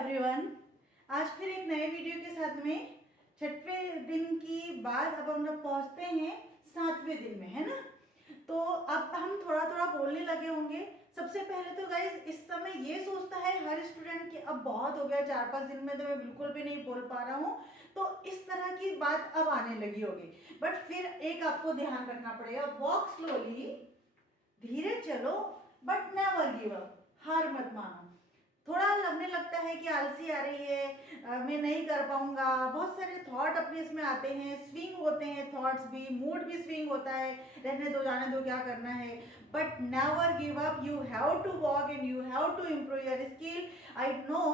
Everyone, आज फिर एक नए वीडियो के साथ में छठवें दिन की बाद अब हम लोग पहुंचते हैं सातवें दिन में, है ना। तो अब हम थोड़ा थोड़ा बोलने लगे होंगे। सबसे पहले तो गाइज इस समय ये सोचता है हर स्टूडेंट कि अब बहुत हो गया, 4-5 दिन में तो मैं बिल्कुल भी नहीं बोल पा रहा हूँ, तो इस तरह की बात अब आने लगी होगी। बट फिर एक आपको ध्यान रखना पड़ेगा, वॉक स्लोली, धीरे चलो, बट नेवर गिव अप, हार मत मानो। थोड़ा लगने लगता है कि आलसी आ रही है, मैं नहीं कर पाऊंगा, बहुत सारे थॉट अपने इसमें आते हैं, स्विंग होते हैं थॉट्स भी, मूड भी स्विंग होता है, रहने दो जाने दो क्या करना है। But never give up, you have to walk and you have to improve your skill. I know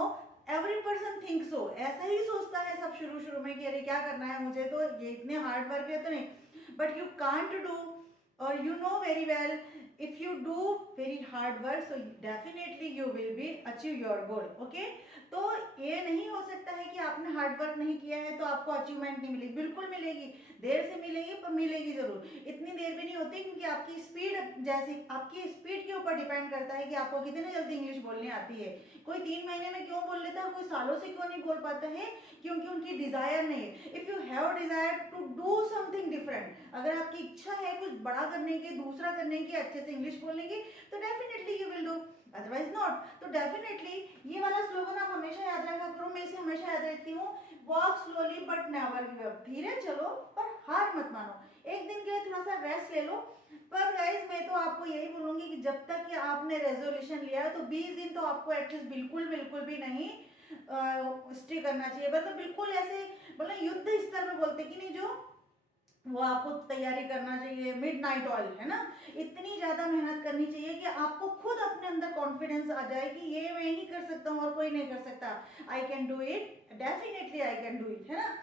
every person think so, ऐसा ही सोचता है सब शुरू शुरू में कि अरे क्या करना है मुझे, तो ये इतने हार्ड वर्क है तो नहीं, बट यू कांट डू, और you know very well, if you do very hard work so definitely you will be achieve your goal, okay। तो ये नहीं हो सकता है कि आपने हार्ड वर्क नहीं किया है तो आपको अचीवमेंट नहीं मिलेगी, बिल्कुल मिलेगी, देर से मिलेगी पर मिलेगी जरूर। इतनी देर भी नहीं होती, क्योंकि आपकी स्पीड, जैसे आपकी स्पीड के ऊपर डिपेंड करता है कि आपको कितने जल्दी इंग्लिश बोलने आती है। कोई 3 महीने में क्यों बोल लेता है, कोई सालों से क्यों नहीं बोल पाता है, क्योंकि उनकी डिजायर नहीं है। If you have desire to do something different, अगर आपकी इच्छा है कुछ बड़ा करने की, दूसरा करने की, अच्छे से इंग्लिश बोलने की, तो definitely you will do, otherwise not. तो डेफिनेटली ये वाला स्लोगन आप हमेशा याद रखा करो, मैं इसे हमेशा याद रखती हूँ, walk slowly but never give up, धीरे चलो पर हार मत मानो। एक दिन के लिए थोड़ा सा रेस्ट ले लो, पर गाइज मैं तो आपको यही बोलूंगी कि जब तक कि आपने रेजोल्यूशन लिया है तो 20 दिन तो आपको एटलीस्ट बिल्कुल बिल्कुल भी नहीं स्टे करना चाहिए। मतलब बिल्कुल ऐसे, मतलब युद्ध स्तर में बोलते कि नहीं, जो वो आपको तैयारी करना चाहिए, मिडनाइट ऑयल, है ना। इतनी ज्यादा मेहनत करनी चाहिए कि आपको खुद अपने अंदर कॉन्फिडेंस आ जाए कि ये मैं ही कर सकता हूँ और कोई नहीं कर सकता। I can do it, definitely I can do it, है ना।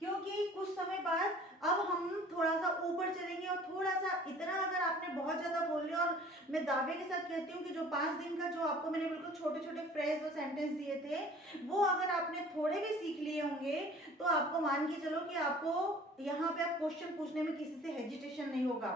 क्योंकि कुछ समय बाद अब हम थोड़ा सा ऊपर चलेंगे, और थोड़ा सा इतना अगर आपने बहुत ज्यादा बोल लिया, और मैं दावे के साथ कहती हूँ कि जो 5 दिन का जो आपको मैंने बिल्कुल छोटे छोटे फ्रेज और सेंटेंस दिए थे, वो अगर आपने थोड़े भी सीख लिए होंगे तो आपको मान के चलो कि आपको यहाँ पे आप क्वेश्चन पूछने में किसी से हेजिटेशन नहीं होगा।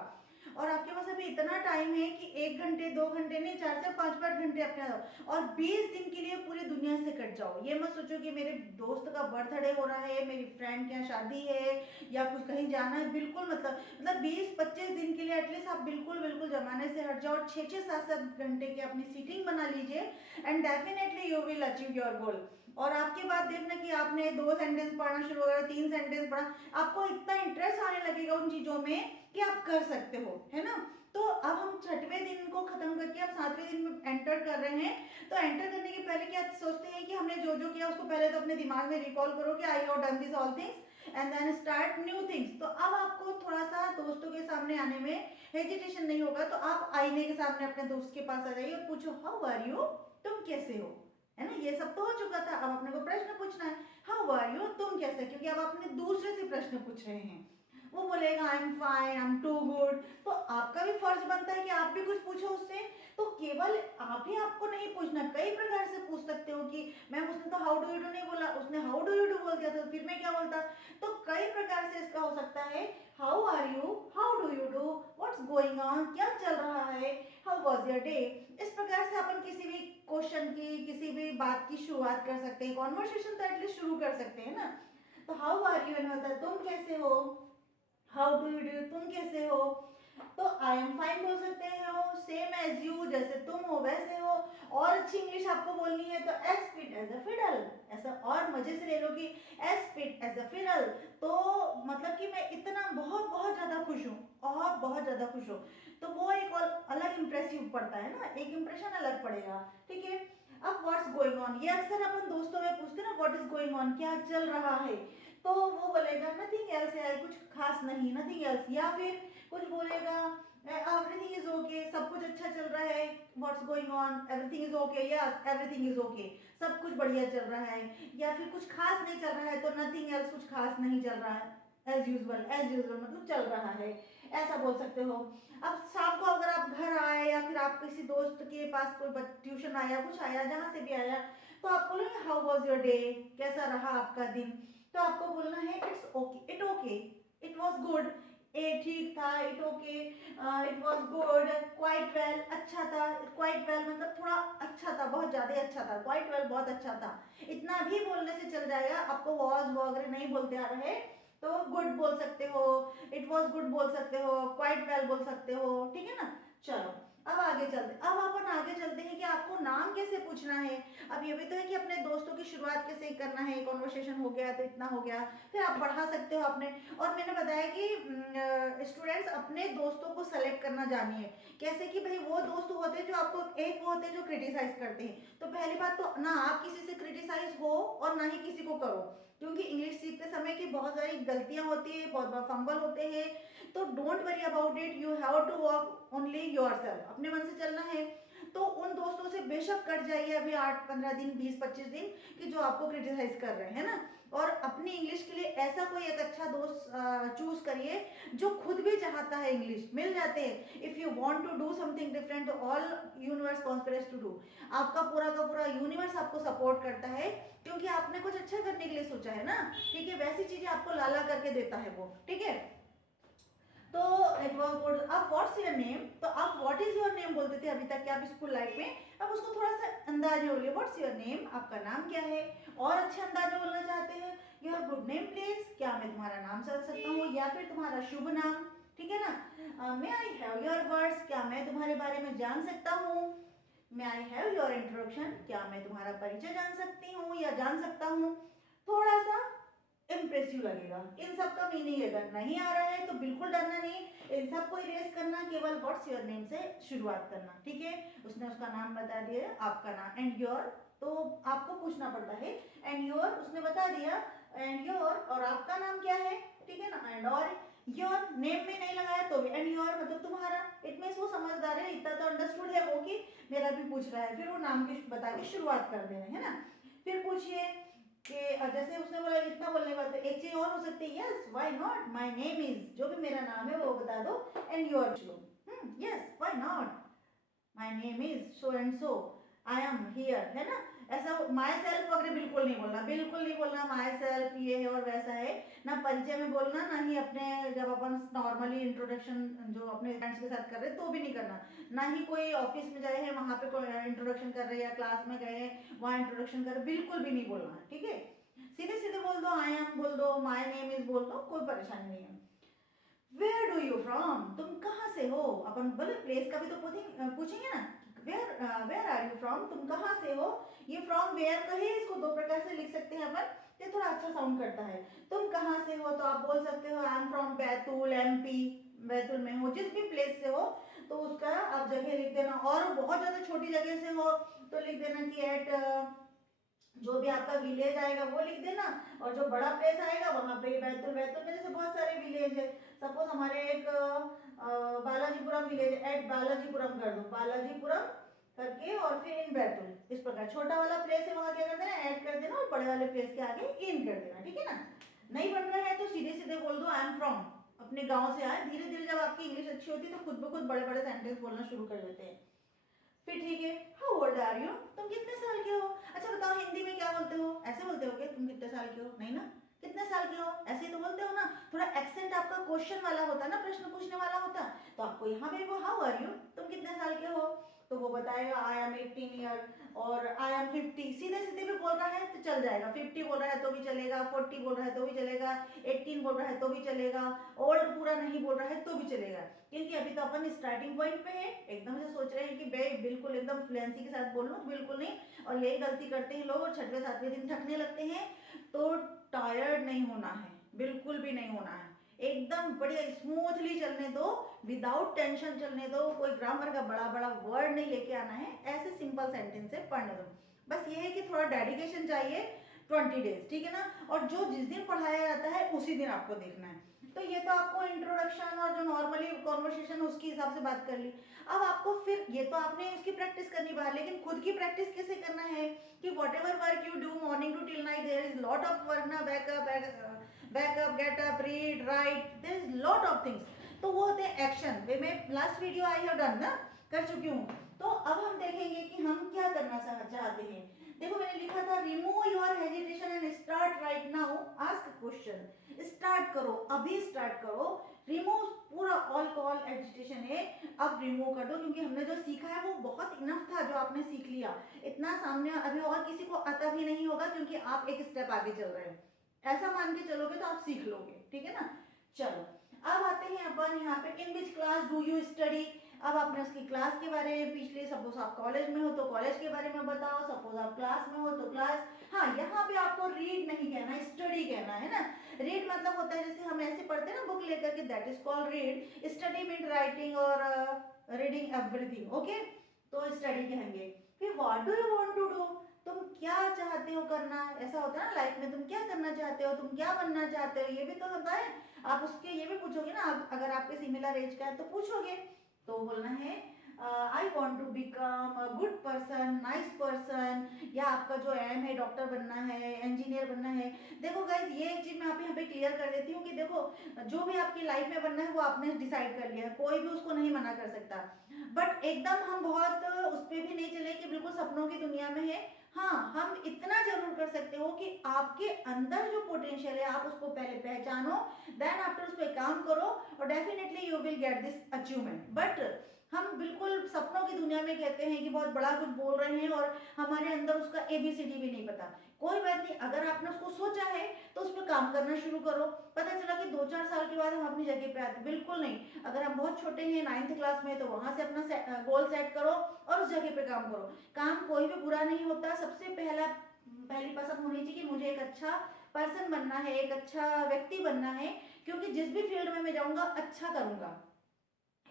और आपके पास अभी इतना टाइम है कि 1 घंटे 2 घंटे नहीं, 4-4 5-5 घंटे अपने दो, और 20 दिन के लिए पूरी दुनिया से कट जाओ। ये मत सोचो कि मेरे दोस्त का बर्थडे हो रहा है, मेरी फ्रेंड के यहाँ शादी है, या कुछ कहीं जाना है, बिल्कुल मतलब 20-25 दिन के लिए एटलीस्ट आप बिल्कुल बिल्कुल जमाने से हट जाओ, और 6-6 7-7 घंटे की अपनी सीटिंग बना लीजिए, and definitely you will achieve your goal. और आपके बाद देखना कि आपने 2 सेंटेंस पढ़ना शुरू करा, 3 सेंटेंस पढ़ा, आपको इतना इंटरेस्ट आने लगेगा उन चीजों में कि आप कर सकते हो, है ना। तो अब हम छठवें दिन को खत्म करके अब 7वें दिन में एंटर कर रहे हैं। तो एंटर करने के पहले क्या सोचते हैं कि हमने जो जो किया उसको पहले तो अपने दिमाग में रिकॉल करो कि I have done this all things and then start new things. तो अब आपको थोड़ा सा दोस्तों के सामने आने में हेजिटेशन नहीं होगा, तो आप आईने के सामने अपने दोस्त के पास आ जाइए और पूछो हाउ आर यू, तुम कैसे हो, है ना। ये सब तो हो चुका था, अब अपने को प्रश्न पूछना है, हाउ आर यू, तुम कैसे, क्योंकि अब आपने दूसरे से प्रश्न पूछ रहे हैं। वो बोलेगा I am fine, I am too good, तो आपका भी फर्ज बनता है कि आप भी कुछ पूछो उससे। तो केवल आप ही आपको नहीं पूछना, कई प्रकार से पूछ सकते हो कि मैम उसने तो हाउ डू यू डू नहीं बोला, उसने हाउ डू यू डू बोल दिया, तो फिर मैं क्या बोलता। तो कई प्रकार से इसका हो सकता है, how are you, how do you do, what's going on, क्या चल रहा है, हाउ वाज योर डे। इस प्रकार से अपन किसी भी क्वेश्चन की, किसी भी बात की शुरुआत कर सकते हैं, कॉन्वर्सेशन तो एटलीस्ट शुरू कर सकते हैं ना। तो हाउ आर यू होता है तुम कैसे हो, हाउ डू यू डू तुम कैसे हो, तो आई एम फाइन बोल सकते हो, सेम एज यू जैसे तुम हो वैसे हो। और अच्छी इंग्लिश आपको बोलनी है तो as fit as a fiddle, ऐसा और मजे से ले लो कि as fit as a fiddle, तो मतलब कि मैं इतना बहुत बहुत ज्यादा खुश हूँ और बहुत ज्यादा खुश हूँ। तो वो एक और अलग इंप्रेसिव पड़ता है ना, एक इंप्रेशन अलग पड़ेगा, ठीक है। अब व्हाट्स गोइंग ऑन, ये अक्सर अपन दोस्तों में पूछते हैं ना, व्हाट इज गोइंग ऑन, क्या चल रहा है, तो वो बोलेगा नथिंग एल्स है, कुछ खास नहीं, नथिंग एल्स। या फिर कुछ बोलेगा एवरीथिंग इज ओके, सब कुछ अच्छा चल रहा है, what's going on, everything is okay, yes everything is okay, सब कुछ बढ़िया चल रहा है। या फिर कुछ खास नहीं चल रहा है तो नथिंग एल्स, कुछ खास नहीं चल रहा है, एज यूजुअल मतलब चल रहा है, ऐसा बोल सकते हो। अब शाम को अगर आप घर आए, या फिर आप किसी दोस्त के पास कोई ट्यूशन आया, कुछ आया, जहां से भी आया, तो आप बोलोगे हाउ वाज योर डे, कैसा रहा आपका दिन। तो आपको बोलना है it's okay, it okay, it was good, ए ठीक था, it okay, it was good, quite well अच्छा था, क्वाइट वेल मतलब थोड़ा अच्छा था, बहुत ज़्यादा अच्छा था, क्वाइट वेल बहुत अच्छा था, इतना भी बोलने से चल जाएगा। आपको वॉज वगैरह नहीं बोलते आ रहे तो गुड बोल सकते हो, इट वाज गुड बोल सकते हो, क्वाइट वेल बोल सकते हो, ठीक है ना। चलो अब आगे चलते, अब अपन आगे चलते हैं कि आपको नाम कैसे पूछना है। अब ये भी तो है कि अपने दोस्तों की शुरुआत कैसे करना है, कॉन्वर्सेशन हो गया तो इतना हो गया, फिर आप बढ़ा सकते हो अपने। और मैंने बताया कि स्टूडेंट्स अपने दोस्तों को सेलेक्ट करना जानिए, कैसे कि भाई वो दोस्त होते हैं जो आपको, एक वो होते हैं जो क्रिटिसाइज करते हैं। तो पहली बात तो ना आप किसी से क्रिटिसाइज हो और ना ही किसी को करो, क्योंकि इंग्लिश सीखते समय की बहुत सारी गलतियां होती है, बहुत बार फंबल होते हैं। तो don't worry about it, you have to work only yourself, अपने मन से चलना है। तो उन दोस्तों से बेशक कट जाइए अभी 8-15 दिन, 20-25 दिन, कि जो आपको क्रिटिसाइज कर रहे हैं ना। और अपनी इंग्लिश के लिए ऐसा कोई एक अच्छा दोस्त चूज करिए जो खुद भी चाहता है, इंग्लिश मिल जाते हैं। If you want to do something different, all universe conspirates to do, आपका पूरा का पूरा यूनिवर्स आपको सपोर्ट करता है, क्योंकि आपने कुछ अच्छा करने के लिए सोचा है ना, ठीक है। वैसी चीजें आपको लाला करके देता है वो, ठीक है। तो इट वाज गुड। अब व्हाट्स योर नेम, तो आप व्हाट इज योर नेम बोलते थे अभी तक के आप स्कूल लाइफ में, अब उसको थोड़ा सा अंदाज में बोलिए, व्हाट्स योर नेम, आपका नाम क्या है। और अच्छे अंदाज में बोलना चाहते हैं, योर गुड नेम प्लीज, क्या मैं तुम्हारा नाम समझ सकता हूँ, या फिर तुम्हारा शुभ नाम, ठीक है ना। मे आई हैव योर वर्ड्स, क्या मैं तुम्हारे बारे में जान सकता हूँ। मे आई हैव योर इंट्रोडक्शन, क्या मैं तुम्हारा परिचय जान सकती हूँ या जान सकता हूँ। थोड़ा सा इम्प्रेसिव लगेगा। इन सब का मीनिंग अगर नहीं आ रहा है तो बिल्कुल डरना नहीं, इन सब को इरेज करना, केवल व्हाट्स योर नेम से शुरुआत करना, ठीक है। उसने उसका नाम बता दिया, आपका नाम, एंड योर, तो आपको पूछना पड़ता है एंड योर, उसने बता दिया एंड योर, और आपका नाम क्या है, ठीक है ना। एंड और योर नेम में नहीं लगाया तो भी एंड योर मतलब तुम्हारा, इट मीन्स वो समझदार है, इतना तो अंडरस्टूड है वो कि मेरा भी पूछ रहा है, फिर वो नाम की बता के शुरुआत कर देना है ना। फिर पूछिए कि जैसे उसने बोला इतना बोलने के बाद तो एक चीज और हो सकती है, yes why not, my name is, जो भी मेरा नाम है वो बता दो, and your low, yes why not, my name is so and so, I am here, है ना। ऐसा माई सेल्फ वगैरह बिल्कुल नहीं बोलना, बिल्कुल नहीं बोलना माई सेल्फ ये है और वैसा है ना, परिचय में बोलना ना ही अपने, जब अपन नॉर्मली इंट्रोडक्शन जो अपने फ्रेंड्स के साथ कर रहे हैं तो भी नहीं करना, ना ही कोई ऑफिस में गए हैं वहां पे कोई इंट्रोडक्शन कर रहे हैं, या क्लास में गए हैं वहां इंट्रोडक्शन कर रहे, बिल्कुल भी नहीं बोलना, ठीक है। सीधे सीधे बोल दो, आई एम बोल दो, माई नेम इज बोल दो, कोई परेशानी नहीं है। वेयर डू यू फ्रॉम, तुम कहाँ से हो, अपन बोले प्लेस का भी तो पूछेंगे ना, वेयर आर यू फ्रॉम, तुम कहाँ से हो। ये फ्रॉम वेयर का ही, इसको दो प्रकार से लिख सकते हैं अपन, ये थोड़ा अच्छा साउंड करता है। तुम कहाँ से हो तो आप बोल सकते हो I am from Betul, MP, Betul में हो, जिस भी प्लेस से हो तो उसका आप जगह लिख देना। और बहुत ज़्यादा छोटी जगह से हो तो लिख देना कि एट, जो भी आपका विलेज आएगा वो लिख देना, और जो बड़ा प्लेस आएगा वहाँ पे बैतूल, बैतूल में जैसे बहुत सारे विलेज है, सपोज हमारे एक बालाजीपुरम विलेज, एट बालाजीपुरम कर दो, बालाजीपुरम करके और फिर इन बैतूल, इस प्रकार छोटा वाला प्लेस है वहाँ क्या कर देना, ऐड कर देना, और बड़े वाले प्लेस के आगे इन कर देना, ठीक है ना। नहीं बन रहा है तो सीधे सीधे बोल दो आई एम फ्रॉम, अपने गाँव से आए। धीरे धीरे जब आपकी इंग्लिश अच्छी होती है तो खुद ब खुद बड़े बड़े सेंटेंस बोलना शुरू कर देते हैं। फिर ठीक है, हाउ ओल्ड आर यू, तुम कितने साल के हो। अच्छा बताओ हिंदी में क्या बोलते हो, ऐसे बोलते हो क्या, तुम कितने साल के हो, नहीं ना, कितने साल के हो, ऐसे ही तो बोलते हो ना। थोड़ा एक्सेंट आपका क्वेश्चन वाला होता है ना, प्रश्न पूछने वाला होता है, तो आपको यहाँ पे वो हाउ आर यू, तुम कितने साल के हो, तो वो बताएगा आई एम 18 ईयर और आई एम 50, सीधे सीधे भी बोल रहा है तो चल जाएगा, 50 बोल रहा है तो भी चलेगा, 40 बोल रहा है तो भी चलेगा, 18 बोल रहा है तो भी चलेगा, ओल्ड पूरा नहीं बोल रहा है तो भी चलेगा, क्योंकि अभी तो अपन स्टार्टिंग पॉइंट पे है। एकदम से सोच रहे हैं कि भाई बिल्कुल एकदम फ्लुएंसी के साथ बोल लूँ, बिल्कुल नहीं। और यही गलती करते हैं लोग, और छठवें सातवें दिन थकने लगते हैं। तो टायर्ड नहीं होना है, बिल्कुल भी नहीं होना है, एकदम बढ़िया स्मूथली चलने दो, विदाउट टेंशन चलने दो, कोई ग्रामर का बड़ा बड़ा वर्ड नहीं लेके आना है, ऐसे सिंपल सेंटेंस से पढ़ने दो। बस ये है कि थोड़ा डेडिकेशन चाहिए, 20 डेज, ठीक है ना। और जो जिस दिन पढ़ाया जाता है उसी दिन आपको देखना है। तो ये तो आपको इंट्रोडक्शन और जो नॉर्मली कॉन्वर्सेशन उसके हिसाब से बात कर ली। अब आपको फिर ये तो आपने इसकी प्रैक्टिस करनी बाहर, लेकिन खुद की प्रैक्टिस कैसे करना है कि whatever work you do morning to till night, there is lot of work ना, backup get up read write, there is lot of things. तो वो होते हैं एक्शन वे में। Last video I have done ना, कर चुकी हूँ। तो अब हम देखेंगे कि हम क्या करना चाहते हैं। देखो मैंने लिखा था remove your hesitation and start right now, ask question, start करो, अभी स्टार्ट करो, रिमूव पूरा अल्कोहल एजिटेशन है अब रिमूव कर दो, क्योंकि हमने जो सीखा है वो बहुत इनफ था, जो आपने सीख लिया इतना सामने अभी और किसी को आता भी नहीं होगा, क्योंकि आप एक स्टेप आगे चल रहे हैं, ऐसा मान के चलोगे तो आप सीख लोगे, ठीक है ना। चलो अब आते हैं अपन यहाँ पे, in which class do you study. अब आपने उसकी क्लास के बारे में पिछले, सपोज आप कॉलेज में हो तो कॉलेज के बारे में बताओ, सपोज आप क्लास में हो तो क्लास। हाँ, यहाँ पे आपको रीड नहीं कहना, स्टडी कहना है ना। रीड मतलब होता है जैसे हम ऐसे पढ़ते हैं ना बुक लेकर के, that is called read. Study mean writing और रीडिंग एवरीथिंग, ओके, तो स्टडी कहेंगे। फिर what do you want to do, तुम क्या चाहते हो करना, ऐसा होता है ना लाइफ में, तुम क्या करना चाहते हो, तुम क्या बनना चाहते हो, ये भी तो होता है। आप उसके ये भी पूछोगे ना, अगर आपके सिमिलर एज का है तो पूछोगे, तो बोलना है I want to become a good person, nice person, या आपका जो एम है डॉक्टर बनना है, इंजीनियर बनना है। देखो गाइज, ये एक चीज मैं आप यहाँ पे क्लियर कर देती हूँ कि देखो, जो भी आपकी लाइफ में बनना है वो आपने डिसाइड कर लिया है, कोई भी उसको नहीं मना कर सकता, बट एकदम हम बहुत उस पर भी नहीं चले कि बिल्कुल सपनों की दुनिया में है। हाँ, हम इतना जरूर कर सकते हो कि आपके अंदर जो पोटेंशियल है आप उसको पहले पहचानो, देन आफ्टर उस पर काम करो, और definitely you will get this achievement. But हम बिल्कुल सपनों की दुनिया में कहते हैं कि बहुत बड़ा कुछ बोल रहे हैं और हमारे अंदर उसका ABCD भी नहीं पता। कोई बात नहीं, अगर आपने उसको सोचा है तो उस पर काम करना शुरू करो। पता चला कि 2-4 साल के बाद हम अपनी जगह पे आते, बिल्कुल नहीं। अगर हम बहुत छोटे हैं 9th क्लास में, तो वहां से अपना गोल सेट करो और उस जगह पे काम करो। काम कोई भी बुरा नहीं होता, सबसे पहली पसंद होनी चाहिए कि मुझे एक अच्छा पर्सन बनना है, एक अच्छा व्यक्ति बनना है, क्योंकि जिस भी फील्ड में मैं जाऊंगा अच्छा करूंगा।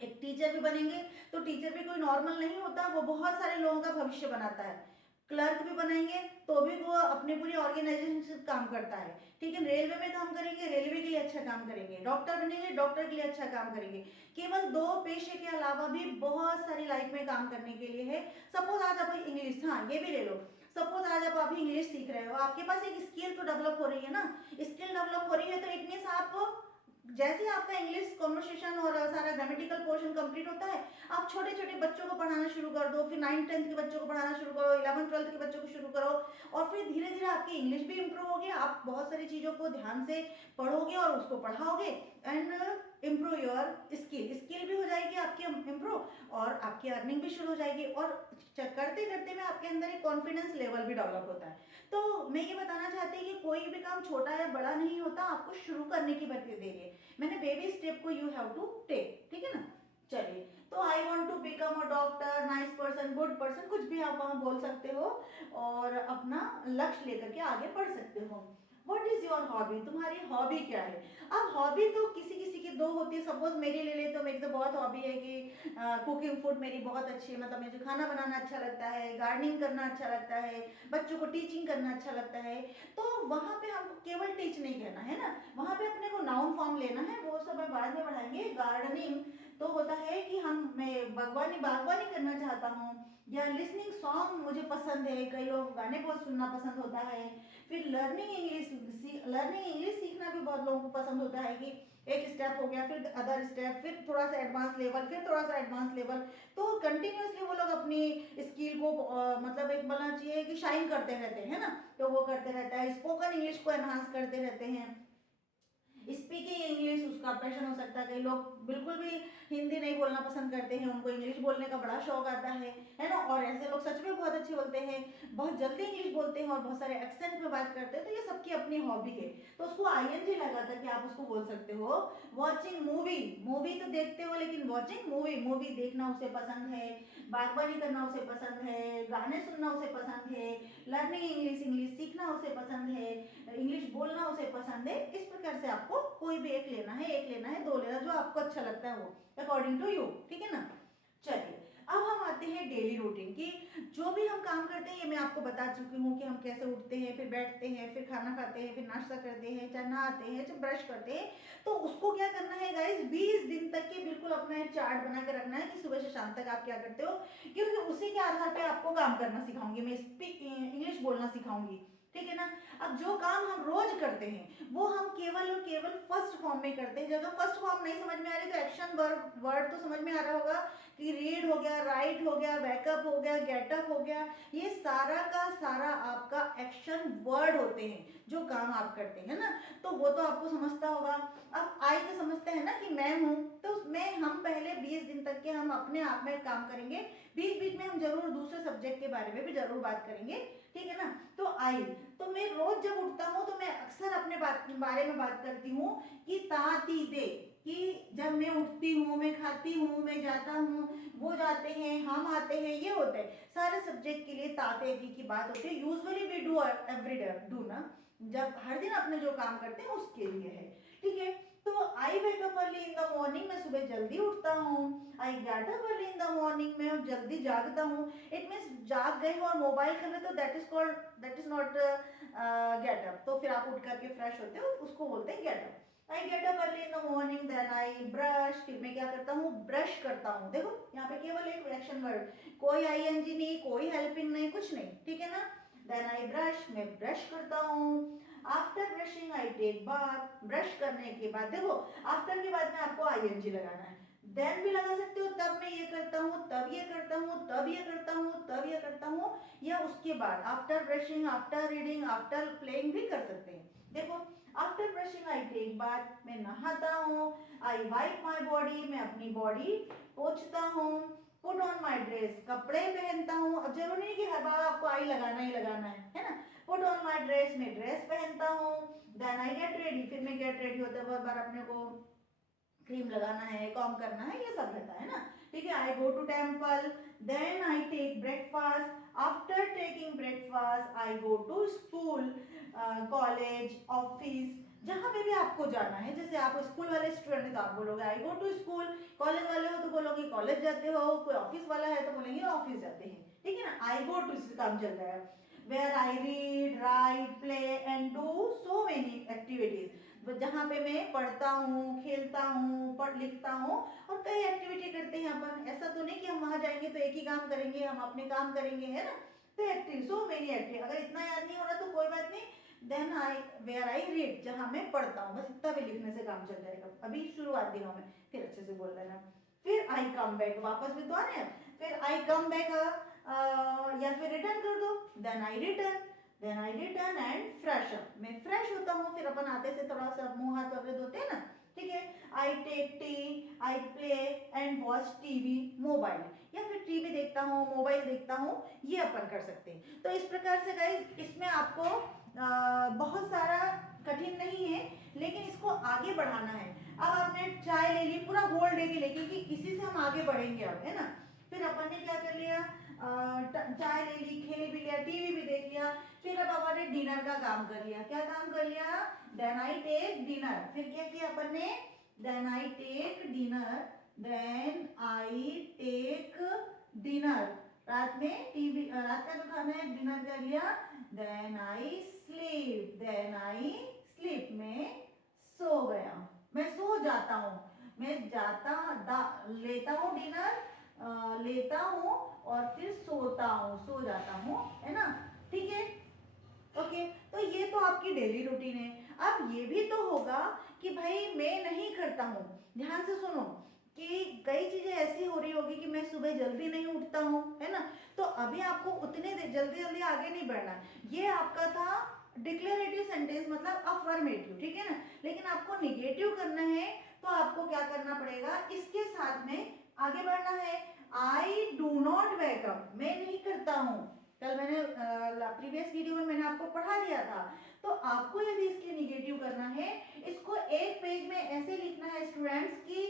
एक टीचर भी बनेंगे तो टीचर भी कोई नॉर्मल नहीं होता, वो बहुत सारे लोगों का भविष्य बनाता है। क्लर्क भी बनेंगे तो भी वो अपनी पूरी ऑर्गेनाइजेशन से काम करता है, ठीक है। रेलवे में काम करेंगे, रेलवे के लिए अच्छा काम करेंगे। डॉक्टर बनेंगे, डॉक्टर के लिए अच्छा काम करेंगे। केवल 2 पेशे के अलावा भी बहुत सारी लाइफ में काम करने के लिए है। सपोज आज आप इंग्लिश, हाँ ये भी ले लो, सपोज आज आप अभी इंग्लिश सीख रहे हो, आपके पास एक स्किल तो डेवलप हो रही है ना। स्किल डेवलप हो रही है तो इट मीन्स आप, जैसे आपका इंग्लिश कॉन्वर्सेशन और सारा ग्रामेटिकल पोर्शन कंप्लीट होता है, आप छोटे छोटे बच्चों को पढ़ाना शुरू कर दो, फिर 9th-10th के बच्चों को पढ़ाना शुरू करो, 11th-12th के बच्चों को शुरू करो, और फिर धीरे धीरे आपकी इंग्लिश भी इंप्रूव होगी। आप बहुत सारी चीज़ों को ध्यान से पढ़ोगे और उसको पढ़ाओगे, एंड इम्प्रूव योर स्किल भी हो जाएगी आपकी इम्प्रूव, और आपकी अर्निंग भी शुरू हो जाएगी, और करते करते में आपके अंदर एक कॉन्फिडेंस लेवल भी डेवलप होता है। तो मैं ये बताना चाहती हूँ कि कोई भी काम छोटा या बड़ा नहीं होता, आपको शुरू करने की देरी है। मैंने बेबी स्टेप को यू हैव टू टेक, ठीक है ना। चलिए, तो I want to become a doctor, nice person, good person, कुछ भी आप वहाँ बोल सकते हो और अपना लक्ष्य लेकर के आगे बढ़ सकते हो। व्हाट इज योर हॉबी, तुम्हारी हॉबी क्या है। अब हॉबी तो किसी किसी की 2 होती है। सपोज मेरी ले ले तो मेरी तो बहुत हॉबी है कि कुकिंग फूड मेरी बहुत अच्छी है, मतलब मुझे खाना बनाना अच्छा लगता है, गार्डनिंग करना अच्छा लगता है, बच्चों को टीचिंग करना अच्छा लगता है। तो वहाँ पे हमको केवल टीच नहीं करना है ना, वहाँ पे अपने को नाउन फॉर्म लेना है, वो सब मैं बाद में बढ़ाएंगे। गार्डनिंग तो होता है कि मैं बागवानी करना चाहता हूँ, या लिसनिंग सॉन्ग मुझे पसंद है, कई लोग गाने बहुत सुनना पसंद होता है। फिर लर्निंग इंग्लिश सीखना भी बहुत लोगों को पसंद होता है कि एक स्टेप हो गया, फिर अदर स्टेप, फिर थोड़ा सा एडवांस लेवल, फिर थोड़ा सा एडवांस लेवल। तो कंटिन्यूसली वो लोग अपनी स्किल को मतलब एक बोलना चाहिए कि शाइन करते रहते हैं ना, तो वो करते रहता है। स्पोकन इंग्लिश को एनहांस करते रहते हैं। स्पीकिंग इंग्लिश उसका पैशन हो सकता है, कई लोग बिल्कुल भी हिंदी नहीं बोलना पसंद करते हैं, उनको इंग्लिश बोलने का बड़ा शौक आता है ना। और ऐसे लोग सच में बहुत अच्छे बोलते हैं, बहुत जल्दी इंग्लिश बोलते हैं और बहुत सारे एक्सेंट में बात करते हैं। तो ये सबकी अपनी हॉबी है, तो उसको ING लगा करके आप उसको बोल सकते हो। वॉचिंग मूवी तो देखते हो, लेकिन वॉचिंग मूवी देखना उसे पसंद है, बागवानी करना उसे पसंद है, गाने सुनना उसे पसंद है, लर्निंग इंग्लिश सीखना उसे पसंद है, इंग्लिश बोलना उसे पसंद है। इस प्रकार से आपको कोई भी एक लेना है, 2 लेना, जो आपको अच्छा लगता है वो, अकॉर्डिंग टू यू, ठीक है ना। चलिए, अब हम आते हैं डेली रूटीन की। जो भी हम काम करते हैं ये मैं आपको बता चुकी हूँ कि हम कैसे उठते हैं, फिर बैठते हैं, फिर खाना खाते हैं, फिर नाश्ता करते हैं, चाहे नहाते हैं, चाहे ब्रश करते हैं। तो उसको क्या करना है गाइस, 20 दिन तक की बिल्कुल अपना एक चार्ट बना के रखना है कि सुबह से शाम तक आप क्या करते हो, क्योंकि उसी के आधार पर आपको काम करना सिखाऊंगी मैं, इंग्लिश बोलना सिखाऊंगी, ठीक है ना। ना। अब जो काम हम रोज करते हैं वो हम केवल और केवल फर्स्ट फॉर्म में करते हैं। जब फर्स्ट फॉर्म नहीं समझ में आ रही तो एक्शन वर्ड तो समझ में आ रहा होगा कि रीड हो गया, राइट हो गया, वेकअप हो गया, गेटअप हो गया, ये सारा का सारा आपका एक्शन वर्ड होते हैं जो काम आप करते हैं ना। तो वो तो आपको समझता होगा। अब आई तो समझते हैं ना कि मैं हूँ, तो उसमें हम पहले 20 दिन तक के हम अपने आप में काम करेंगे। बीच बीच में हम जरूर दूसरे सब्जेक्ट के बारे में भी जरूर बात करेंगे, ठीक है ना। तो आई, तो मैं रोज जब उठता हूँ तो मैं अक्सर अपने बारे में बात करती हूँ कि ता ती दे, कि जब मैं उठती हूँ, मैं खाती हूँ, मैं जाता हूँ, वो जाते हैं, हम आते हैं, ये होता है। सारे सब्जेक्ट के लिए ताते दी की बात होती है। Usually we do every do ना, जब हर दिन अपने जो काम करते हैं उसके लिए है, ठीक है। तो I wake up early in the morning, मैं सुबह जल्दी उठता हूँ। I get up early in the morning, मैं जल्दी जागता हूँ। इट मीन्स जाग गए हो और मोबाइल कर रहे तो that is not get up. तो फिर आप उठ करके फ्रेश होते हो, उसको बोलते हैं get up. I get up early in the morning, then I brush, फिर मैं क्या करता हूँ, ब्रश करता हूँ। देखो यहाँ पे केवल एक एक्शन वर्ड, कोई आईएनजी नहीं, कोई हेल्पिंग नहीं, कुछ नहीं, ठीक है ना। देन आई ब्रश, मैं ब्रश करता हूँ। After brushing I take bath, brush करने के बाद, देखो आफ्टर के बाद में आपको आईएनजी लगाना है। देन भी लगा सकते हो, तब मैं ये करता हूँ, तब ये करता हूँ, तब ये करता हूँ, तब ये करता हूँ, या उसके बाद after brushing, after reading, after playing भी कर सकते हैं। देखो after brushing I take bath, मैं नहाता हूँ। आई वाइप माई बॉडी, मैं अपनी बॉडी पोंछता हूँ। पुट ऑन माई ड्रेस, कपड़े पहनता हूँ। अब जरूरी नहीं कि हर बार आपको आई लगाना ही लगाना है ना। पुट ऑन माई ड्रेस, मैं ड्रेस पहनता हूँ। देन आई गेट रेडी, फिर मैं गेट रेडी होते हैं, बहुत बार अपने को क्रीम लगाना है, कॉम करना है, ये सब रहता है ना, ठीक है। I go to temple, then I take breakfast. After taking breakfast I go to school, college, office, जहाँ पे भी आपको जाना है। जैसे आप स्कूल वाले स्टूडेंट है तो आप बोलोगे आई गो टू स्कूल, कॉलेज वाले हो तो बोलोगे कॉलेज जाते हो, कोई ऑफिस वाला है तो बोलेंगे ऑफिस जाते हैं, ठीक है ना। आई गो टू से काम चल रहा है। Where I read, write, play and do so many activities, जहाँ पे मैं पढ़ता हूँ, खेलता हूँ, पढ़ लिखता हूँ और कई एक्टिविटी करते हैं अपन। ऐसा तो नहीं कि हम वहां जाएंगे तो एक ही काम करेंगे, हम अपने काम करेंगे, है ना। तो एक्टिव, सो मेनी एक्टिव, अगर इतना याद नहीं हो रहा तो कोई बात नहीं। Then I where I read, जहाँ मैं पढ़ता हूँ, बस इतना भी लिखने से काम चल जाएगा अभी शुरुआत दिनों में, फिर अच्छे से बोल देना। फिर आई कम बैक, वापस भी तो आ रहे हैं। फिर आई कम बैक, या फिर रिटर्न कर दो, then I return, then I return and fresh up, मैं फ्रेश होता हूँ। फिर अपन आते से थोड़ा सा मुंह हाथ वगैरह धोते हैं ना, ठीक है। I take tea, I play and watch TV, mobile, या फिर टीवी देखता हूँ, मोबाइल देखता हूँ, ये अपन कर सकते हैं। तो इस प्रकार से गाइस इसमें आपको बहुत सारा कठिन नहीं है, लेकिन इसको आगे बढ़ाना है। अब आपने चाय ले ली, पूरा होल डे के लिए, क्योंकि इसी से हम आगे बढ़ेंगे अब, है ना। फिर अपन ने क्या कर लिया, चाय ले ली, खेल भी लिया, टीवी भी देख लिया। फिर अब अपन ने डिनर का काम कर लिया। क्या काम कर लिया, देन आई टेक डिनर। फिर क्या किया अपन ने, then I take dinner, then I take dinner, रात में टीवी, रात का जो खाना है डिनर कर लिया। Then I sleep, then I sleep, में सो गया, मैं सो जाता हूँ। मैं लेता हूँ डिनर, लेता हूँ और फिर सोता हूँ, सो जाता हूँ, है ना, ठीक है। ओके, तो ये तो आपकी डेली रूटीन है। अब ये भी तो होगा कि भाई मैं नहीं करता हूँ, ध्यान से सुनो, कि कई चीजें ऐसी हो रही होगी कि मैं सुबह जल्दी नहीं उठता हूँ, है ना। तो अभी आपको उतने जल्दी जल्दी आगे नहीं बढ़ना। ये आपका था डिक्लेरेटिव सेंटेंस, मतलब अफर्मेटिव, ठीक है ना। लेकिन आपको निगेटिव करना है तो आपको क्या करना पड़ेगा, इसके साथ में आगे बढ़ना है। I do not wake up, मैं नहीं करता हूँ। कल मैंने प्रीवियस वीडियो में मैंने आपको पढ़ा दिया था। तो आपको यदि इसके निगेटिव करना है, इसको एक पेज में ऐसे लिखना है स्टूडेंट्स की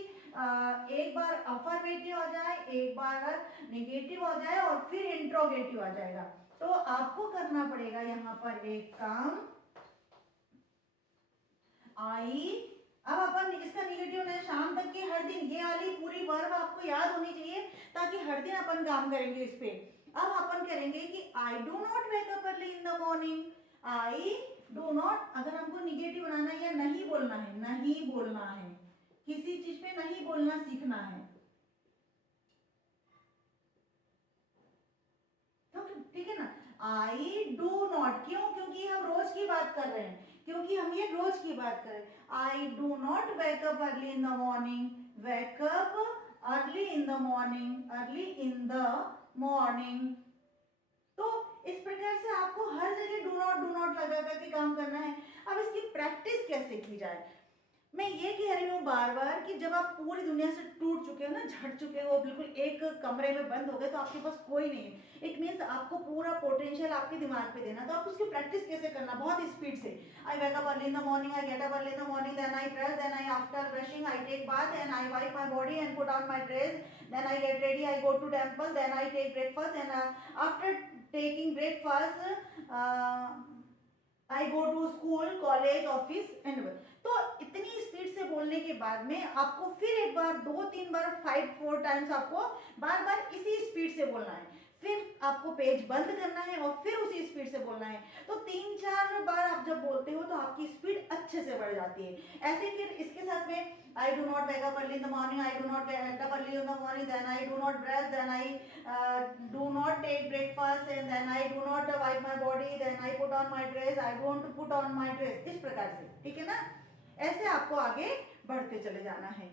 एक बार अफर्मेटिव आ जाए, एक बार निगेटिव आ जाए और फिर इंट्रोगेटिव आ जाएगा। तो आपको करना पड़ेगा यहाँ पर एक काम, आई, अब अपन इसका निगेटिव ना शाम तक की हर दिन ये वाली पूरी वर्ब आपको याद होनी चाहिए, ताकि हर दिन अपन काम करेंगे इस पे। अब अपन करेंगे कि I do not wake up early in the morning, I do not, अगर हमको निगेटिव बनाना है या नहीं बोलना है, नहीं बोलना है, किसी चीज पे नहीं बोलना सीखना है, तो ठीक है ना। आई डू नॉट, क्यों, क्योंकि हम रोज बात कर रहे हैं, क्योंकि हम ये रोज की बात कर रहे हैं। I do not wake up early in the morning, wake up early in the morning, early in the morning. तो इस प्रकार से आपको हर जगह डू नॉट लगा करके काम करना है। अब इसकी प्रैक्टिस कैसे की जाए? मैं ये कह रही हूँ बार बार कि जब आप पूरी दुनिया से टूट चुके हो ना, झट चुके हो, बिल्कुल एक कमरे में बंद हो गए, तो आपके पास कोई नहीं है। इट मीन्स आपको पूरा पोटेंशियल आपके दिमाग पे देना। तो आप उसकी प्रैक्टिस कैसे करना? बहुत स्पीड से। I wake up early in the morning, I get up early in the morning, then I brush, then I after brushing I take bath and I wipe my body and put on my dress, then I get ready, I go to temple, then I take breakfast and after taking breakfast I go to school, college, office and work. तो इतनी speed से बोलने के बाद में आपको फिर एक बार, 2-3 बार, 5-4 टाइम्स आपको बार बार इसी स्पीड से बोलना है। फिर आपको पेज बंद करना है और फिर उसी स्पीड से बोलना है। तो 3-4 बार आप जब बोलते हो तो आपकी स्पीड अच्छे से बढ़ जाती है। ऐसे फिर इसके साथ में I do not wake up early in the morning, I do not get up early in the morning, then I do not brush, then I do not take breakfast, and then I do not wipe my body, then I put on my dress, I don't put on my dress। इस प्रकार से, ठीक है ना? ऐसे आपको आगे बढ़ते चले जाना है।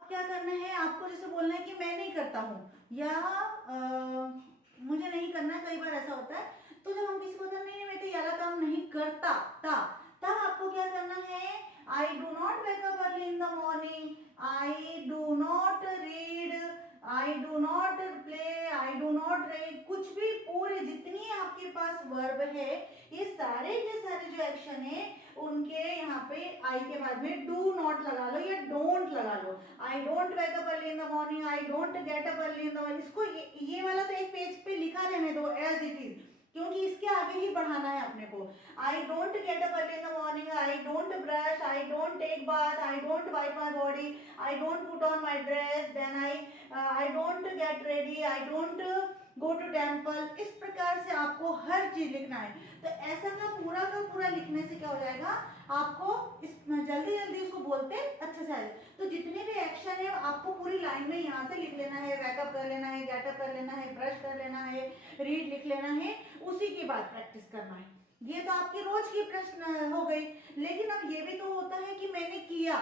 क्या करना है आपको? जैसे बोलना है कि मैं नहीं करता हूँ या मुझे नहीं करना। कई बार ऐसा होता है, तो जब हम किसी को बोलते हैं नहीं मैं तो ये वाला काम नहीं करता, तब आपको क्या करना है? I do not wake up early in the morning, I do not read, I do not play, I do not read। कुछ भी, पूरे जितनी आपके पास वर्ब है, ये सारे के सारे जो एक्शन है उनके यहाँ पे आई के बाद में डू नॉट लगा लो या डोंट लगा लो। I don't wake up early in the morning, I don't get up early in the morning. इसको ये वाला तो एक पेज पे लिखा रहने दो एज इट इज, क्योंकि इसके आगे ही बढ़ाना है अपने को। I don't get up early in the morning, I don't brush, I don't take bath, I don't wipe my body, I don't put on my dress, then I don't get ready, I don't go to temple. इस प्रकार से आपको हर चीज लिखना है। तो ऐसा का पूरा लिखने से क्या हो जाएगा, आपको इस जल्दी जल्दी उसको बोलते अच्छे से आए। तो जितने भी एक्शन है आपको पूरी लाइन में यहाँ से लिख लेना है। वैकअप कर लेना है, गेटअप कर लेना है, ब्रश कर लेना है, रीड लिख लेना है, उसी के बाद प्रैक्टिस करना है। ये तो आपकी रोज की प्रश्न हो गई। लेकिन अब ये भी तो होता है कि मैंने किया,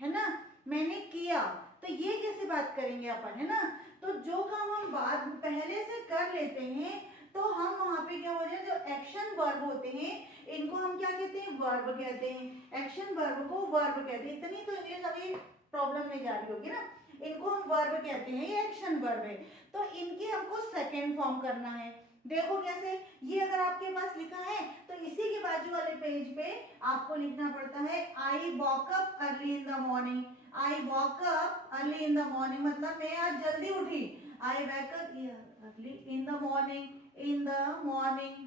है ना, मैंने किया, तो ये कैसे बात करेंगे अपन, है ना? तो जो काम हम बाद पहले से कर लेते हैं, तो हम वहां पे क्या हो जाए, जो एक्शन वर्ब होते हैं इनको हम क्या कहते हैं? वर्ब कहते हैं। एक्शन वर्ब को वर्ब कहते हैं। इतनी तो इंग्लिश अभी प्रॉब्लम नहीं जा रही होगी ना। इनको हम वर्ब कहते हैं, ये एक्शन वर्ब है। तो इनके हमको सेकेंड फॉर्म करना है। देखो कैसे, ये अगर आपके पास लिखा है तो इसी के बाजू वाले पेज पे आपको लिखना पड़ता है I walk up early in the morning. I walk up early in the morning मतलब मैं आज जल्दी उठी। I wake up early in the morning, in the morning.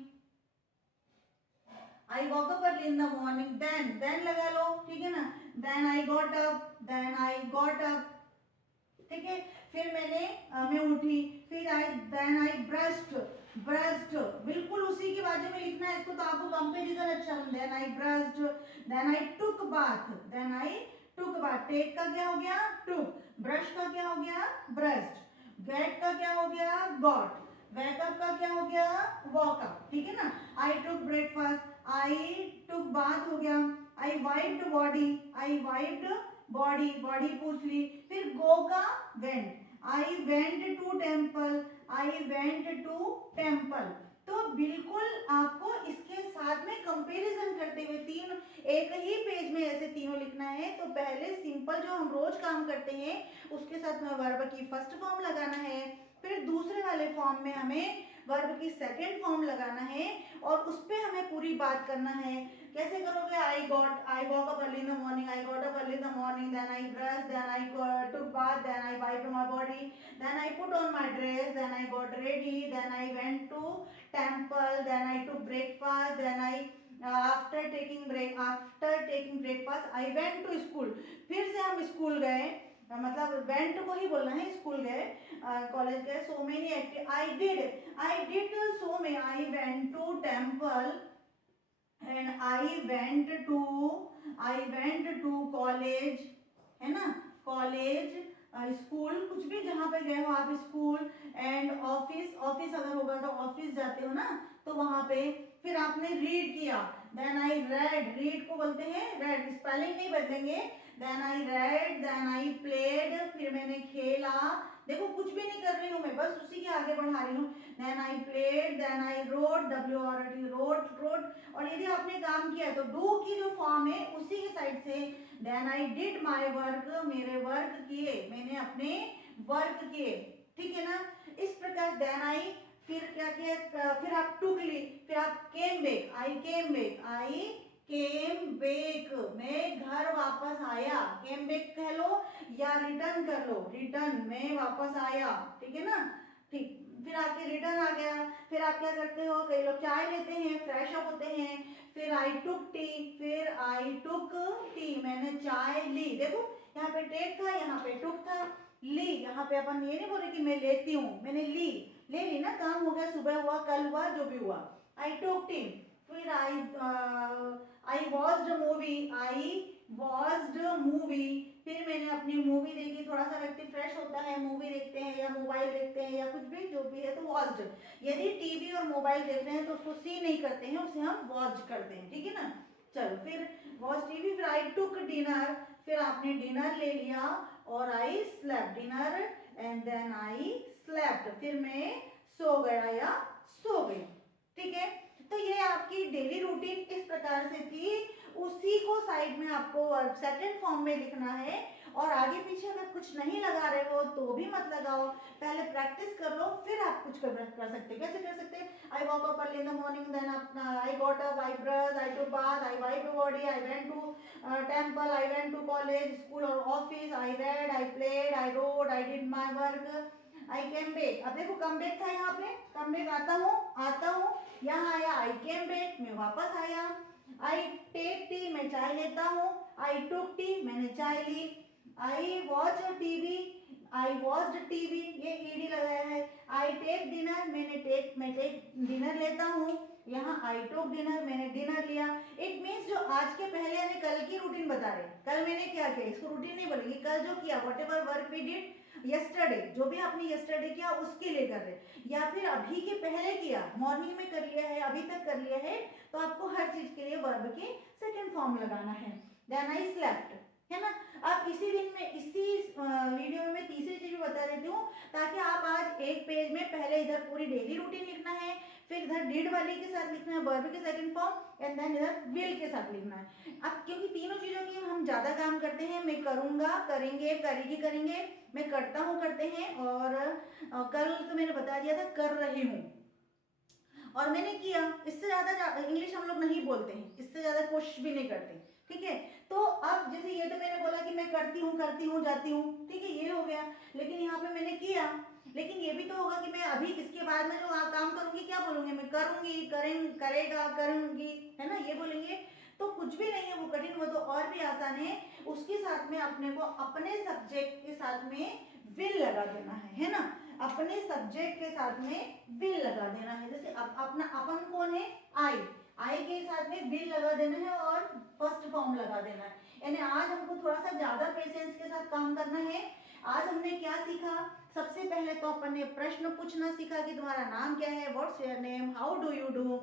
I walk up early in the morning, then लगा लो, ठीक है ना? Then I got up, then I got up, ठीक है? फिर मैं उठी, फिर देन आई ब्रश्ड, बिल्कुल उसी के बाजू में लिखना है इसको, तो आपको कंपैरिजन अच्छा है। Then I brushed, then I took bath, then I took bath. Take का क्या हो गया? टुक। ब्रश का क्या हो गया? ब्रश्ड। गेट का क्या हो गया? गॉट। वेकअप का क्या हो गया? वॉकअप, ठीक है ना? आई टुक ब्रेकफास्ट, आई टुक बाथ हो गया। I wiped body, I wiped body, body पूछ ली। फिर गो का went, I went to temple, I went to temple. तो बिल्कुल आपको इसके साथ में कंपैरिजन करते हुए तीन एक ही पेज में ऐसे तीनों लिखना है। तो पहले सिंपल जो हम रोज काम करते हैं उसके साथ में वर्ब की फर्स्ट फॉर्म लगाना है, फिर दूसरे वाले फॉर्म में हमें वर्ब की सेकंड फॉर्म लगाना है और उस पर हमें पूरी बात करना है। कैसे करोगे? I walk up early in the morning, I got up early in the morning, then I brush, then I took bath, then I wiped my body, then I put on my dress, then I got ready, then I went to temple, then I took breakfast, then I after taking breakfast I went to school. फिर से हम school गए, मतलब went को ही बोलना है, school गए, college गए। So many active I did so may, I went to temple and I went to college, है ना? कॉलेज, स्कूल, कुछ भी जहाँ पे गए हो आप, स्कूल एंड ऑफिस अगर होगा तो ऑफिस जाते हो ना, तो वहां पे फिर आपने रीड किया, देन आई रेड, रीड को बोलते हैं रेड, स्पेलिंग नहीं बदलेंगे, then I read, then I played, फिर मैंने खेला, देखो कुछ भी नहीं कर रही हूँ मैं, बस उसी के आगे बढ़ा रही हूँ, then I played, then I rode, WROD rode, और यदि आपने काम किया तो डू की जो फॉर्म है उसी के साइड से, then I did my work, मेरे वर्क किए, मैंने अपने वर्क किए, ठीक है ना। इस प्रकार देन आई, फिर क्या किया, फिर आप टुक ली, फिर आप केम बेक, आई केम बेक, आई केम बेक, मैं घर वापस आया, केम बेक कह लो या रिटर्न कर लो, रिटर्न, मैं वापस आया, ठीक है ना, ठीक, फिर आपके रिटर्न आ गया, फिर आप क्या करते हो, कई लोग चाय लेते हैं, फ्रेश अप होते हैं, फिर आई टुक टी, फिर आई टुक टी, मैंने चाय ली, देखो यहाँ पे टेक था, यहाँ पे टुक था, ली, यहाँ पे अपन ये नहीं बोले कि मैं लेती हूँ, मैंने ली, ले ली ना, काम हो गया, सुबह हुआ, कल हुआ, जो भी हुआ, आई टुक टी, फिर I watched movie, I watched movie, फिर मैंने अपनी मूवी देखी, थोड़ा सा व्यक्ति फ्रेश होता है, मूवी देखते हैं या मोबाइल देखते हैं या कुछ भी जो भी है तो वॉच्ड, यदि टीवी और मोबाइल देख रहे हैं तो उसको सी नहीं करते हैं, उसे हम वॉच करते हैं, ठीक है ना। चलो फिर वॉच टीवी, फिर आई टुक डिनर, फिर आपने डिनर ले लिया, और I slept, dinner and then I slept, फिर मैं सो गया या सो गई, ठीक है। तो ये आपकी डेली रूटीन इस प्रकार से थी, उसी को साइड में आपको सेकंड फॉर्म में लिखना है, और आगे पीछे अगर कुछ नहीं लगा रहे हो तो भी मत लगाओ, पहले प्रैक्टिस कर लो, फिर आप कुछ कर सकते, कैसे कर सकते, I walk up early in the morning, then I got up, I brush, I took bath, I wipe body, I went to temple, I went to college, school और office, I read, I played, I rode, I did my work, I came back, अब देखो कम bake था, यहाँ पे कम bake आता हूँ, यहाँ आया आई केम बेक, मैं वापस आया, आई टेक टी, मैं चाय लेता हूँ, आई टुक टी, मैंने चाय ली, I watch TV, I watched TV, ये ईडी लगाया है, आई टेक डिनर, मैं टेक डिनर लेता हूँ, यहाँ आई टुक डिनर, मैंने डिनर लिया, इट मीन्स जो आज के पहले यानी कल की रूटीन बता रहे, कल मैंने क्या किया, इसको रूटीन नहीं बोलेंगे, कल जो किया, whatever work we did yesterday, जो भी आपने यस्टरडे किया उसके लिए कर रहे, या फिर अभी के पहले किया, मॉर्निंग में कर लिया है, अभी तक कर लिया है, तो आपको हर चीज के लिए वर्ब के सेकंड फॉर्म लगाना है, देन आई स्लेप्ट, है ना। अब इसी दिन में इसी वीडियो में मैं तीसरी चीज बता देती हूँ, ताकि आप आज एक पेज में पहले इधर पूरी डेली रूटीन लिखना है, फिर इधर डिड वाली के साथ लिखना है वर्ब के सेकंड फॉर्म, एंड देन इधर विल के साथ लिखना है। अब क्योंकि तीनों चीजों की हम ज्यादा काम करते हैं, मैं करूंगा, करेंगे, करेगी, करेंगे, मैं करता हूँ, करते हैं, और कल तो मैंने बता दिया था कर रही हूँ, और मैंने किया, इससे ज्यादा इंग्लिश हम लोग नहीं बोलते हैं, इससे ज्यादा कोशिश भी नहीं करते, ठीक है। तो अब जैसे ये तो मैंने बोला कि मैं करती हूँ, जाती हूँ, ठीक है, ये हो गया, लेकिन यहाँ पे मैंने किया, लेकिन ये भी तो होगा कि मैं अभी इसके बाद में जो काम करूंगी क्या बोलूंगी, मैं करूंगी, करेगा, करूंगी, है ना, ये बोलेंगे, तो कुछ भी नहीं है वो कठिन, वो तो और भी आसान है, उसके साथ में अपने को अपने सब्जेक्ट के साथ में विल लगा देना है ना, अपने सब्जेक्ट के साथ में विल लगा देना है, जैसे अपना अपन कौन है, आई के साथ में विल लगा देना है और फर्स्ट फॉर्म लगा देना है, यानी आज हमको थोड़ा सा ज्यादा पेशेंस के साथ काम करना है। आज हमने क्या सीखा, सबसे पहले तो अपन ने प्रश्न पूछना सीखा कि तुम्हारा नाम क्या है, what's your name, how do you do,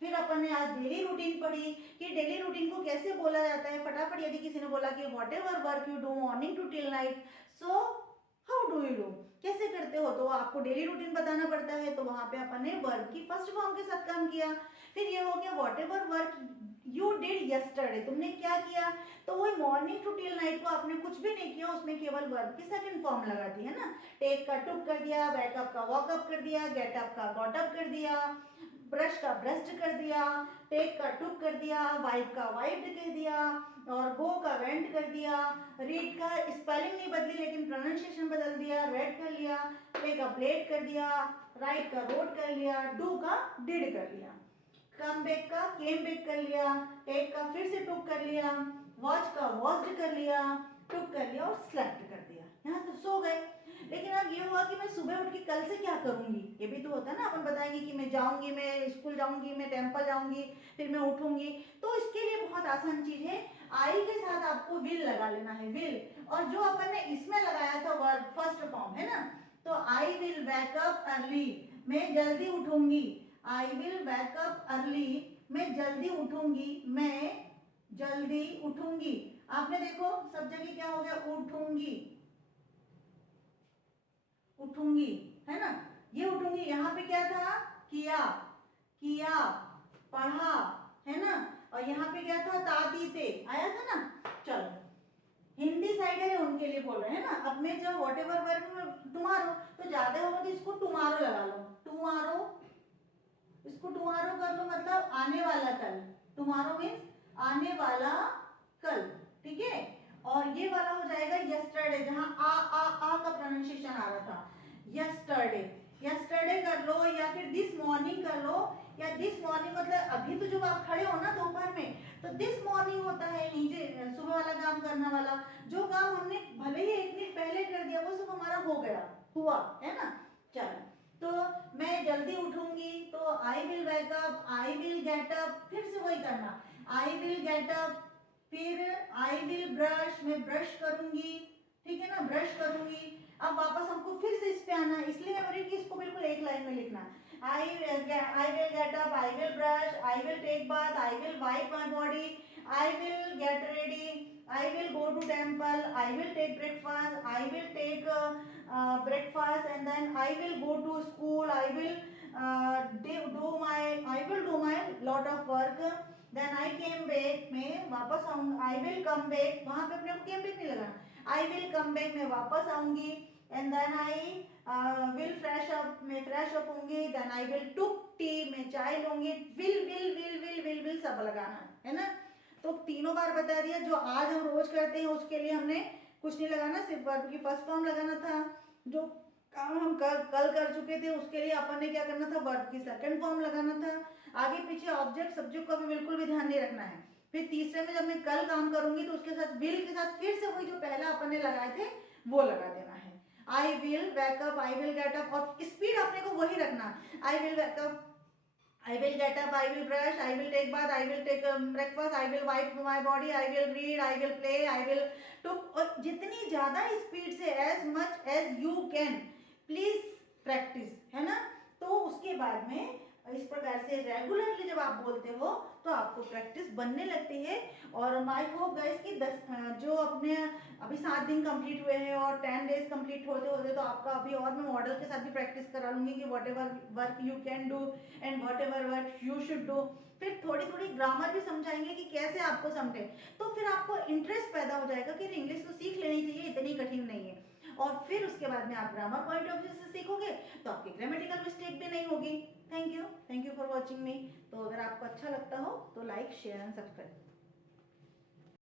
फिर अपन ने आज डेली रूटीन पढ़ी कि डेली रूटीन को कैसे बोला जाता है, फटाफट यदि किसी ने बोला कि whatever work you do morning to till night, so how do you do, कैसे करते हो, तो आपको डेली रूटीन बताना पड़ता है, तो वहां पे अपन ने वर्ब की फर्स्ट फॉर्म के साथ काम किया। फिर ये हो गया what ever work you did yesterday, तुमने क्या किया, तो वो मॉर्निंग टू टिल नाइट को आपने कुछ भी नहीं किया, उसमें केवल वर्ब की सेकंड फॉर्म लगा दी, है ना, टेक का टुक कर दिया, बैकअप का वॉकअप कर दिया, गेट अप का गॉट अप कर दिया, ब्रश का ब्रश्ड कर दिया, टेक का टुक कर दिया, वाइप का वाइप्ड कह दिया, और गो का वेंट कर दिया, रीड का स्पेलिंग नहीं बदली लेकिन प्रोनाउंसिएशन बदल दिया, रेड कर लिया, प्ले का प्लेट कर दिया, राइट का रोड कर लिया, डू का डिड कर लिया, कम बैक का केम बैक कर लिया, टेक का फिर से टुक कर लिया, वॉच का वॉच्ड कर लिया, टुक कर लिया और स्लेप्ट कर दिया, यहाँ तो सो गए। लेकिन अब ये हुआ कि मैं सुबह उठ के कल से क्या करूंगी, ये भी तो होता है ना, अपन बताएंगे कि मैं जाऊंगी, मैं स्कूल जाऊंगी, मैं टेम्पल जाऊंगी, फिर मैं उठूंगी, तो इसके लिए बहुत आसान चीज है, आई के साथ आपको विल लगा लेना है, विल, और जो अपन ने इसमें लगाया था वर्ब फर्स्ट फॉर्म, है ना, तो I will wake up early, मैं जल्दी उठूंगी, I will wake up early, मैं जल्दी उठूंगी, मैं जल्दी उठूंगी। आपने देखो सब जगह क्या हो गया, उठूंगी, उठूंगी, है ना। ये उठूंगी यहाँ पे क्या था, किया, किया, पढ़ा, है ना। और यहाँ पे क्या था, तातीते आया था ना। चलो हिंदी साइडर है उनके लिए बोल रहे हैं ना। अब मैं जब वॉट एवर वर्ब में टुमारो, तो ज्यादा होगा तो इसको टुमारो लगा लो, टुमारो, इसको टुमारो कर लो, मतलब आने वाला कल। टुमारो मीन्स आने वाला कल, ठीक है। और ये वाला हो जाएगा यस्टरडे, जहां आ का प्रोनाउंसिएशन आ रहा था, यस्टरडे। यस्टरडे कर लो या फिर दिस मॉर्निंग कर लो, या दिस मॉर्निंग मतलब अभी तो जब आप खड़े हो ना दोपहर में, तो दिस मॉर्निंग होता है नीचे सुबह वाला काम करने वाला। जो काम हमने भले ही एक मिनट पहले कर दिया वो सब हमारा हो गया, हुआ, है ना। चलो तो मैं जल्दी उठूंगी, तो I will wake up, I will get up, फिर से वही करना, आई विल गेट अप, फिर आई विल ब्रश, मैं ब्रश करूंगी, ठीक है ना, ब्रश करूंगी। अब वापस हमको फिर से इस पे आना, इसलिए मैं बोल रही कि इसको बिल्कुल एक लाइन में लिखना। I will get up, I will brush, I will take bath, I will wipe my body, I will get ready, I will go to temple, I will take breakfast, I will take breakfast, and then I will go to school, I will do my lot of work, then I came back, मैं वापस आऊँगा, I will come back, वहाँ पे अपने को came back नहीं लगाना, I will come back, मैं वापस आऊँगी, and then I will fresh up, मैं फ्रेश अप होंगी, then I will took tea, मैं चाय लूंगी, will सब लगाना है ना। तो तीनों बार बता दिया, जो आज हम रोज करते हैं उसके लिए हमने कुछ नहीं लगाना, सिर्फ वर्ब की फर्स्ट फॉर्म लगाना था। जो काम हम कल कर चुके थे उसके लिए अपन ने क्या करना था, वर्ब की सेकंड फॉर्म लगाना था। आगे पीछे ऑब्जेक्ट सब्जेक्ट का भी बिल्कुल भी ध्यान नहीं रखना है। फिर तीसरे में जब मैं कल काम करूंगी तो उसके साथ विल के साथ फिर से वही जो पहला अपन ने लगाए थे वो लगा देना है। आई will wake up, I will get up, और स्पीड अपने को वही रखना, आई will wake up, I will get up, I will brush, I will take bath, I will take breakfast, I will wipe my body, I will read, I will play, I will took, और जितनी ज़्यादा speed से as much as you can please practice, है ना। तो उसके बाद में इस प्रकार से रेगुलरली जब आप बोलते हो तो आपको प्रैक्टिस बनने लगती है। और आई होप गाइस कि 10 जो अपने अभी 7 दिन कंप्लीट हुए हैं और 10 डेज कंप्लीट होते होते तो आपका अभी और मैं मॉडल के साथ भी प्रैक्टिस करा लूँगी कि whatever work you can do and what ever work you should do. फिर थोड़ी थोड़ी ग्रामर भी समझाएंगे कि कैसे आपको समझे, तो फिर आपको इंटरेस्ट पैदा हो जाएगा कि इंग्लिश तो सीख लेनी चाहिए, इतनी कठिन नहीं है। और फिर उसके बाद में आप ग्रामर पॉइंट ऑफ व्यू से सीखोगे तो आपकी ग्रामेटिकल मिस्टेक भी नहीं होगी। थैंक यू फॉर वॉचिंग मी। तो अगर आपको अच्छा लगता हो तो लाइक शेयर एंड सब्सक्राइब।